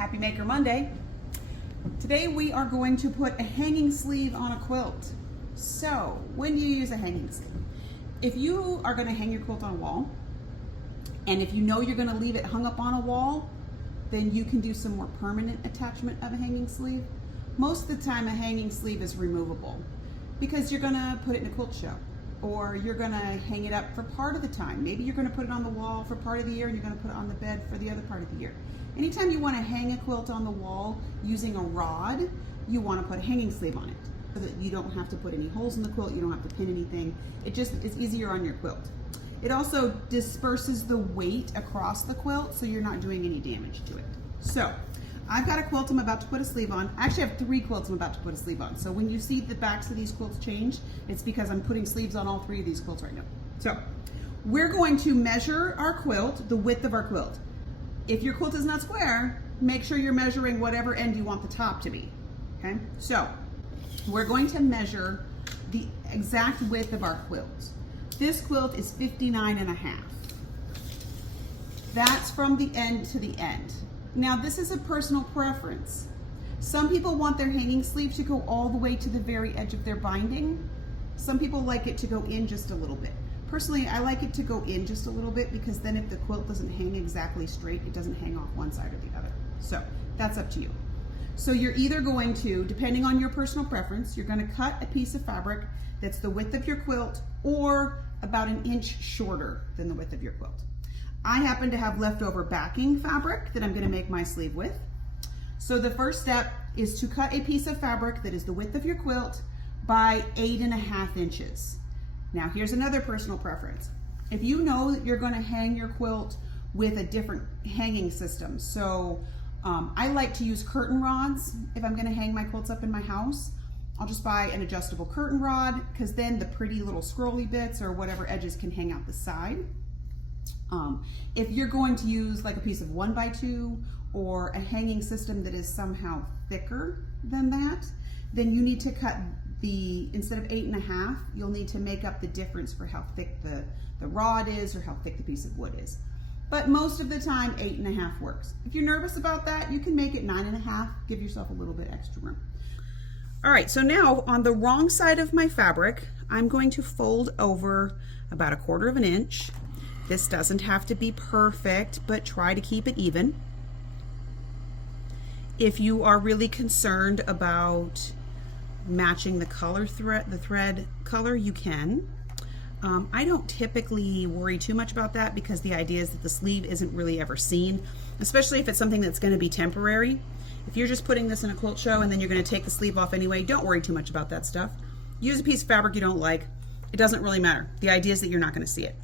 Happy Maker Monday. Today we are going to put a hanging sleeve on a quilt. So, when do you use a hanging sleeve? If you are going to hang your quilt on a wall, and if you know you're going to leave it hung up on a wall, then you can do some more permanent attachment of a hanging sleeve. Most of the time a hanging sleeve is removable because you're going to put it in a quilt show, or you're going to hang it up for part of the time. Maybe you're going to put it on the wall for part of the year and you're going to put it on the bed for the other part of the year. Anytime you want to hang a quilt on the wall using a rod, you want to put a hanging sleeve on it so that you don't have to put any holes in the quilt, you don't have to pin anything. It just is easier on your quilt. It also disperses the weight across the quilt so you're not doing any damage to it. So, I've got a quilt I'm about to put a sleeve on. I actually have 3 quilts I'm about to put a sleeve on. So when you see the backs of these quilts change, it's because I'm putting sleeves on all 3 of these quilts right now. So, we're going to measure our quilt, the width of our quilt. If your quilt is not square, make sure you're measuring whatever end you want the top to be, okay? So, we're going to measure the exact width of our quilt. This quilt is 59.5. That's from the end to the end. Now, this is a personal preference. Some people want their hanging sleeve to go all the way to the very edge of their binding. Some people like it to go in just a little bit. Personally, I like it to go in just a little bit because then if the quilt doesn't hang exactly straight, it doesn't hang off one side or the other. So that's up to you. So you're either going to, depending on your personal preference, you're going to cut a piece of fabric that's the width of your quilt or about 1 inch shorter than the width of your quilt. I happen to have leftover backing fabric that I'm going to make my sleeve with. So the first step is to cut a piece of fabric that is the width of your quilt by 8.5 inches. Now here's another personal preference. If you know that you're going to hang your quilt with a different hanging system, so I like to use curtain rods if I'm going to hang my quilts up in my house. I'll just buy an adjustable curtain rod because then the pretty little scrolly bits or whatever edges can hang out the side. If you're going to use like a piece of 1x2 or a hanging system that is somehow thicker than that, then you need to cut instead of 8.5, you'll need to make up the difference for how thick the rod is or how thick the piece of wood is. But most of the time, 8.5 works. If you're nervous about that, you can make it 9.5, give yourself a little bit extra room. All right, so now on the wrong side of my fabric, I'm going to fold over about 1/4 inch. This doesn't have to be perfect, but try to keep it even. If you are really concerned about matching the thread color, you can. I don't typically worry too much about that because the idea is that the sleeve isn't really ever seen, especially if it's something that's going to be temporary. If you're just putting this in a quilt show and then you're going to take the sleeve off anyway, don't worry too much about that stuff. Use a piece of fabric you don't like. It doesn't really matter. The idea is that you're not going to see it.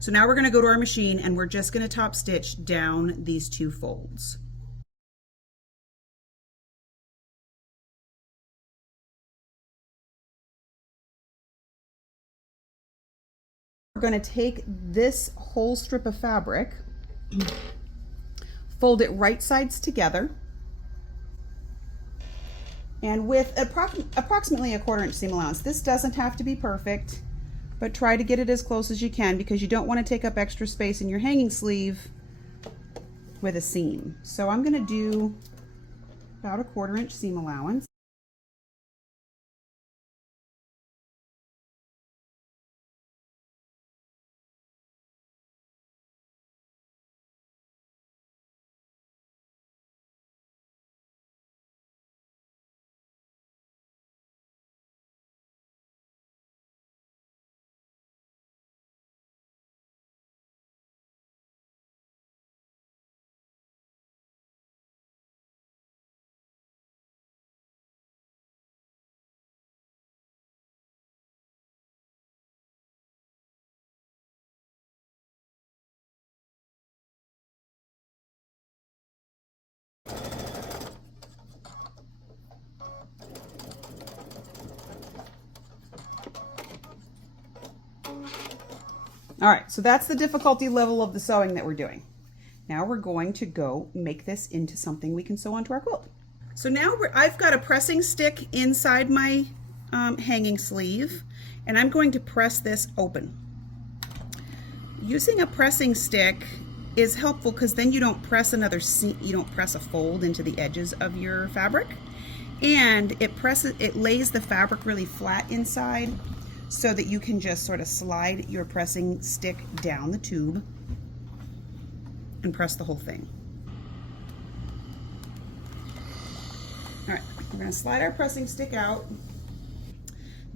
So now we're going to go to our machine and we're just going to top stitch down these 2 folds. We're going to take this whole strip of fabric, fold it right sides together, and with approximately 1/4 inch seam allowance. This doesn't have to be perfect, but try to get it as close as you can because you don't want to take up extra space in your hanging sleeve with a seam. So I'm going to do about 1/4 inch seam allowance. All right, so that's the difficulty level of the sewing that we're doing. Now we're going to go make this into something we can sew onto our quilt. So now I've got a pressing stick inside my hanging sleeve, and I'm going to press this open. Using a pressing stick is helpful because then you don't press another seam, you don't press a fold into the edges of your fabric, and it lays the fabric really flat inside so that you can just sort of slide your pressing stick down the tube and press the whole thing. All right, we're going to slide our pressing stick out.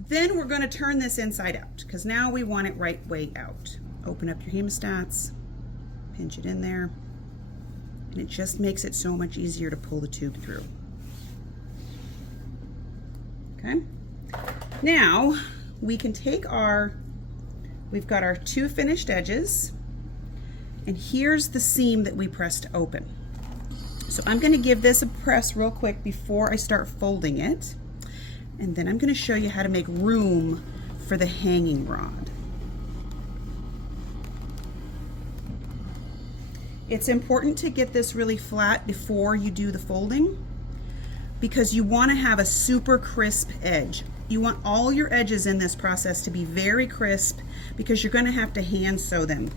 Then we're going to turn this inside out because now we want it right way out. Open up your hemostats, pinch it in there, and it just makes it so much easier to pull the tube through. Okay, now we can take we've got our 2 finished edges, and here's the seam that we pressed open. So I'm going to give this a press real quick before I start folding it, and then I'm going to show you how to make room for the hanging rod. It's important to get this really flat before you do the folding because you want to have a super crisp edge. You want all your edges in this process to be very crisp because you're going to have to hand sew them.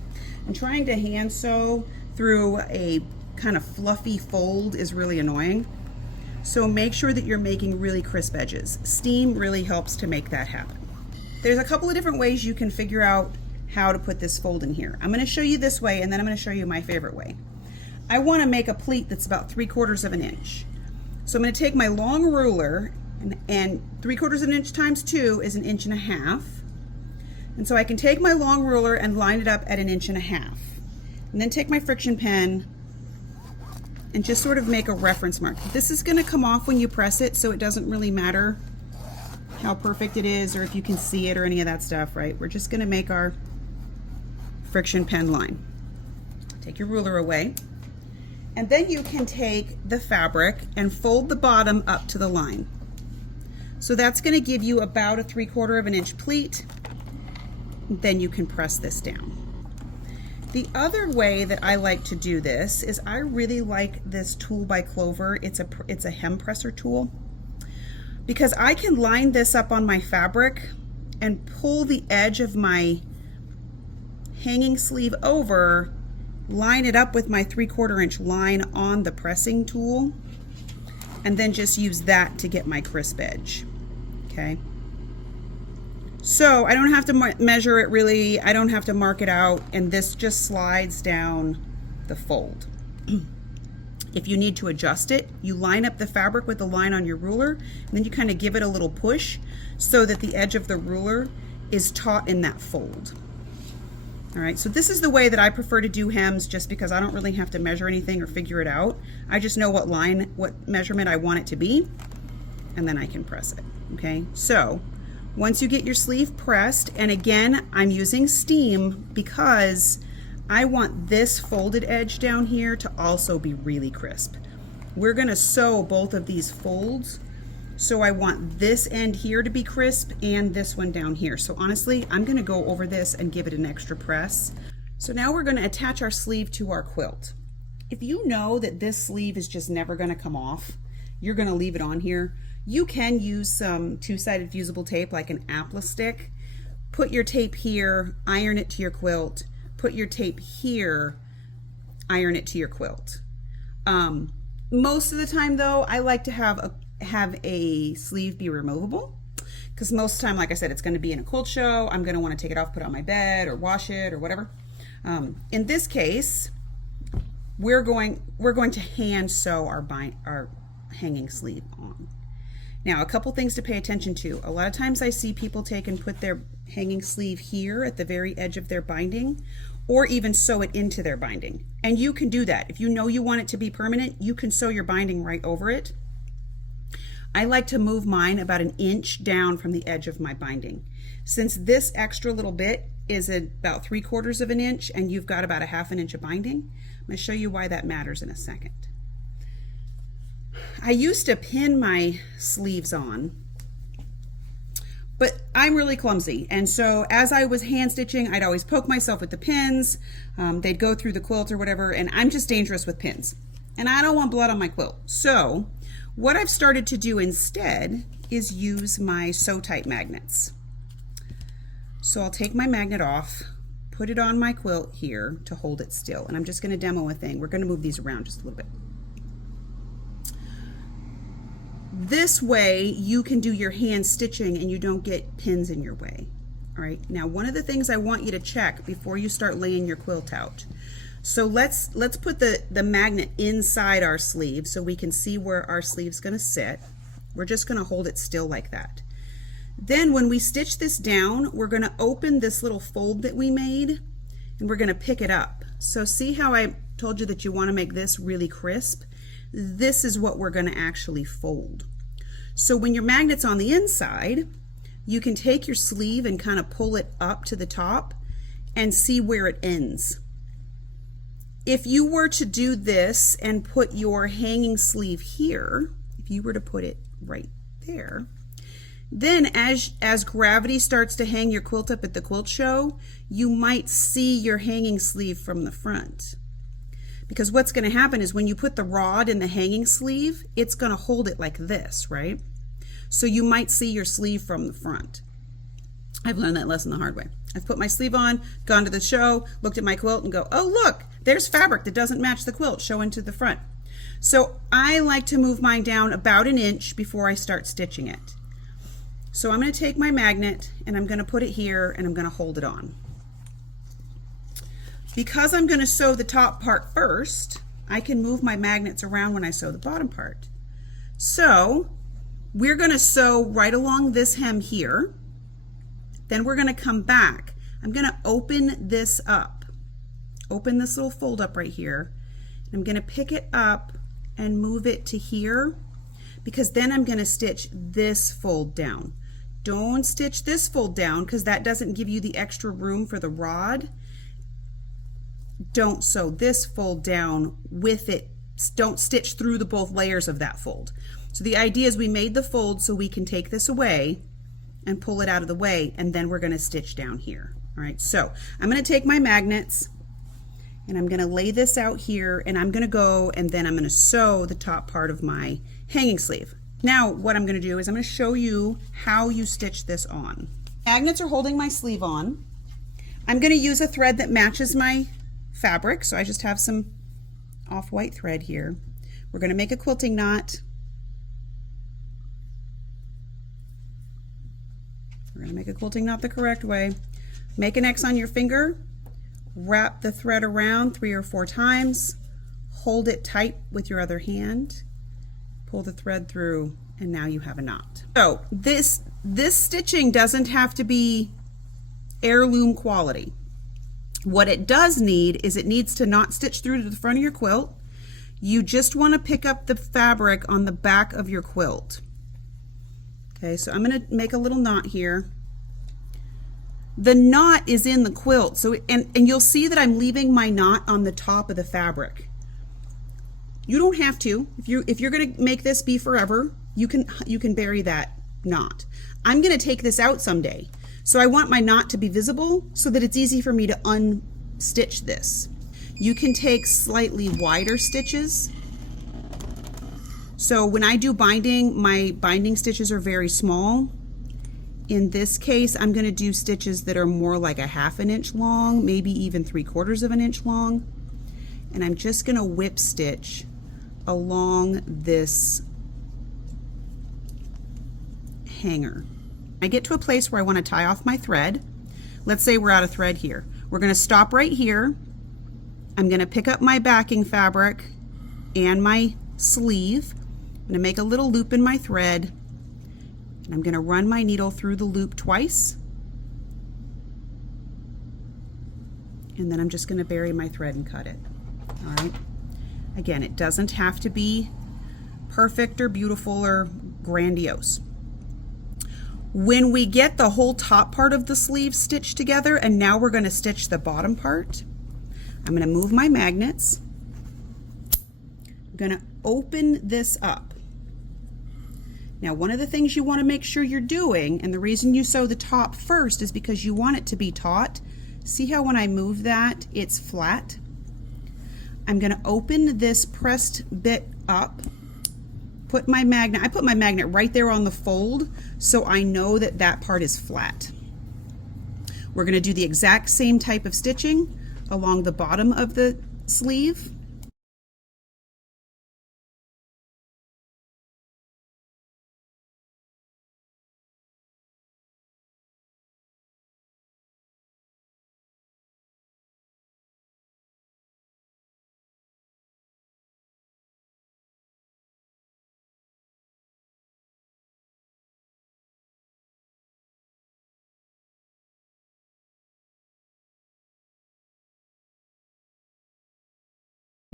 And trying to hand sew through a kind of fluffy fold is really annoying. So make sure that you're making really crisp edges. Steam really helps to make that happen. There's a couple of different ways you can figure out how to put this fold in here. I'm going to show you this way, and then I'm going to show you my favorite way. I want to make a pleat that's about 3/4 of an inch. So I'm going to take my long ruler, and 3/4 of an inch times 2 is 1.5 inches. And so I can take my long ruler and line it up at 1.5 inches. And then take my friction pen and just sort of make a reference mark. This is going to come off when you press it, so it doesn't really matter how perfect it is or if you can see it or any of that stuff, right? We're just going to make our friction pen line. Take your ruler away, and then you can take the fabric and fold the bottom up to the line. So that's going to give you about a 3/4 of an inch pleat. Then you can press this down. The other way that I like to do this is I really like this tool by Clover. It's a hem presser tool because I can line this up on my fabric and pull the edge of my hanging sleeve over, line it up with my 3/4 inch line on the pressing tool, and then just use that to get my crisp edge. Okay. So I don't have to measure it really, I don't have to mark it out, and this just slides down the fold. If you need to adjust it, you line up the fabric with the line on your ruler, and then you kind of give it a little push so that the edge of the ruler is taut in that fold. All right, so this is the way that I prefer to do hems, just because I don't really have to measure anything or figure it out. I just know what measurement I want it to be, and then I can press it. Okay, so once you get your sleeve pressed, and again, I'm using steam because I want this folded edge down here to also be really crisp. We're gonna sew both of these folds, so I want this end here to be crisp and this one down here. So honestly, I'm gonna go over this and give it an extra press. So now we're gonna attach our sleeve to our quilt. If you know that this sleeve is just never gonna come off, you're gonna leave it on here. You can use some 2-sided fusible tape like an apple stick. Put your tape here, iron it to your quilt. Put your tape here, iron it to your quilt. Most of the time though, I like to have a sleeve be removable, because most of the time, like I said, it's going to be in a quilt show. I'm going to want to take it off, put it on my bed, or wash it, or whatever. In this case, we're going to hand sew our hanging sleeve on. Now, a couple things to pay attention to. A lot of times I see people take and put their hanging sleeve here at the very edge of their binding, or even sew it into their binding. And you can do that. If you know you want it to be permanent, you can sew your binding right over it. I like to move mine about 1 inch down from the edge of my binding. Since this extra little bit is about 3/4 of an inch and you've got about 1/2 inch of binding, I'm going to show you why that matters in a second. I used to pin my sleeves on, but I'm really clumsy, and so as I was hand stitching, I'd always poke myself with the pins. They'd go through the quilt or whatever, and I'm just dangerous with pins, and I don't want blood on my quilt. So what I've started to do instead is use my Sew Tight magnets. So I'll take my magnet off, put it on my quilt here to hold it still. And I'm just going to demo a thing. We're going to move these around just a little bit. This way you can do your hand stitching and you don't get pins in your way. All right, now one of the things I want you to check before you start laying your quilt out. So let's put the magnet inside our sleeve so we can see where our sleeve's going to sit. We're just going to hold it still like that. Then when we stitch this down, we're going to open this little fold that we made and we're going to pick it up. So see how I told you that you want to make this really crisp? This is what we're going to actually fold. So when your magnet's on the inside, you can take your sleeve and kind of pull it up to the top and see where it ends. If you were to do this and put your hanging sleeve here, if you were to put it right there, then as gravity starts to hang your quilt up at the quilt show, you might see your hanging sleeve from the front. Because what's going to happen is when you put the rod in the hanging sleeve, it's going to hold it like this, right? So you might see your sleeve from the front. I've learned that lesson the hard way. I've put my sleeve on, gone to the show, looked at my quilt and go, oh look, there's fabric that doesn't match the quilt showing to the front. So I like to move mine down about an inch before I start stitching it. So I'm going to take my magnet and I'm going to put it here and I'm going to hold it on. Because I'm going to sew the top part first, I can move my magnets around when I sew the bottom part. So we're going to sew right along this hem here. Then we're going to come back. I'm going to open this up. Open this little fold up right here. I'm going to pick it up and move it to here, because then I'm going to stitch this fold down. Don't stitch this fold down because that doesn't give you the extra room for the rod. Don't sew this fold down with it. Don't stitch through the both layers of that fold. So the idea is we made the fold so we can take this away and pull it out of the way, and then we're going to stitch down here. All right, so I'm going to take my magnets and I'm going to lay this out here, and I'm going to go and then I'm going to sew the top part of my hanging sleeve. Now what I'm going to do is I'm going to show you how you stitch this on. Magnets are holding my sleeve on. I'm going to use a thread that matches my fabric, so I just have some off-white thread here. We're going to make a quilting knot. We're going to make a quilting knot the correct way. Make an X on your finger, wrap the thread around 3 or 4 times, hold it tight with your other hand, pull the thread through, and now you have a knot. So this stitching doesn't have to be heirloom quality. What it does need is it needs to not stitch through to the front of your quilt. You just want to pick up the fabric on the back of your quilt. Okay, so I'm going to make a little knot here. The knot is in the quilt, so and you'll see that I'm leaving my knot on the top of the fabric. You don't have to. If you're going to make this be forever, you can bury that knot. I'm going to take this out someday, so I want my knot to be visible so that it's easy for me to unstitch this. You can take slightly wider stitches. So when I do binding, my binding stitches are very small. In this case, I'm going to do stitches that are more like a 1/2 inch long, maybe even 3/4 inch long. And I'm just going to whip stitch along this hanger. I get to a place where I want to tie off my thread. Let's say we're out of thread here. We're going to stop right here. I'm going to pick up my backing fabric and my sleeve. I'm going to make a little loop in my thread, and I'm going to run my needle through the loop twice, and then I'm just going to bury my thread and cut it. All right. Again, it doesn't have to be perfect or beautiful or grandiose. When we get the whole top part of the sleeve stitched together, and now we're going to stitch the bottom part, I'm going to move my magnets. I'm going to open this up. Now, one of the things you want to make sure you're doing, and the reason you sew the top first is because you want it to be taut. See how when I move that, it's flat? I'm going to open this pressed bit up, put my magnet, I put my magnet right there on the fold so I know that that part is flat. We're going to do the exact same type of stitching along the bottom of the sleeve.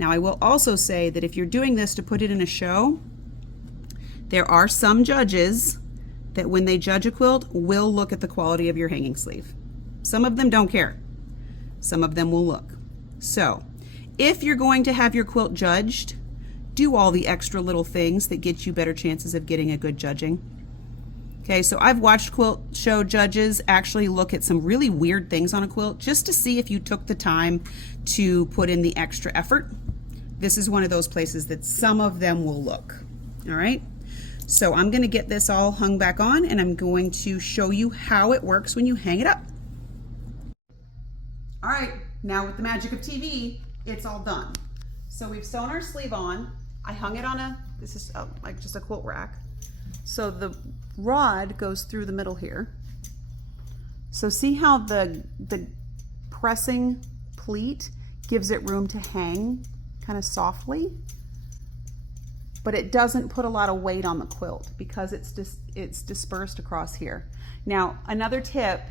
Now I will also say that if you're doing this to put it in a show, there are some judges that when they judge a quilt will look at the quality of your hanging sleeve. Some of them don't care. Some of them will look. So if you're going to have your quilt judged, do all the extra little things that get you better chances of getting a good judging. Okay, so I've watched quilt show judges actually look at some really weird things on a quilt just to see if you took the time to put in the extra effort. This is one of those places that some of them will look. All right, so I'm going to get this all hung back on and I'm going to show you how it works when you hang it up. All right, now with the magic of TV, it's all done. So we've sewn our sleeve on. I hung it on this is like just a quilt rack. So the rod goes through the middle here. So see how the pressing pleat gives it room to hang kind of softly, but it doesn't put a lot of weight on the quilt because it's dispersed across here. Now another tip,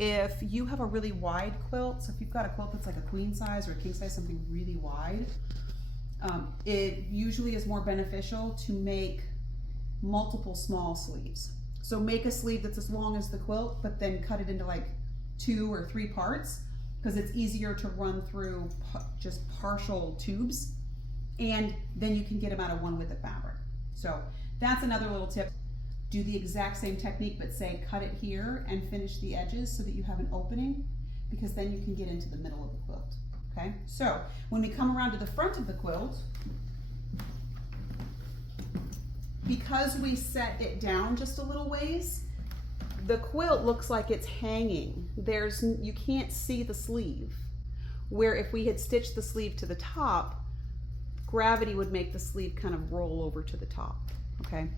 if you have a really wide quilt, so if you've got a quilt that's like a queen size or a king size, something really wide, it usually is more beneficial to make multiple small sleeves. So make a sleeve that's as long as the quilt, but then cut it into like 2 or 3 parts because it's easier to run through just partial tubes, and then you can get them out of one width of fabric. So that's another little tip. Do the exact same technique, but say cut it here and finish the edges so that you have an opening, because then you can get into the middle of the quilt. Okay, so when we come around to the front of the quilt, because we set it down just a little ways, the quilt looks like it's hanging. You can't see the sleeve, where if we had stitched the sleeve to the top, gravity would make the sleeve kind of roll over to the top. Okay,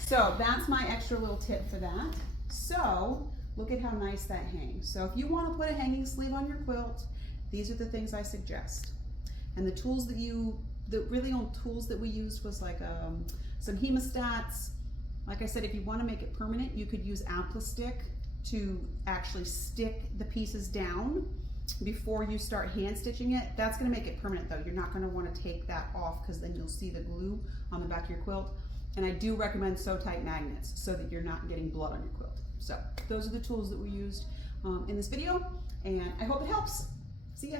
so that's my extra little tip for that. So look at how nice that hangs. So if you want to put a hanging sleeve on your quilt, these are the things I suggest. And the tools that the really only tools that we used was like some hemostats. Like I said, if you want to make it permanent, you could use Applistick to actually stick the pieces down before you start hand stitching it. That's going to make it permanent though. You're not going to want to take that off because then you'll see the glue on the back of your quilt. And I do recommend sew tight magnets so that you're not getting blood on your quilt. So those are the tools that we used in this video, and I hope it helps. See ya.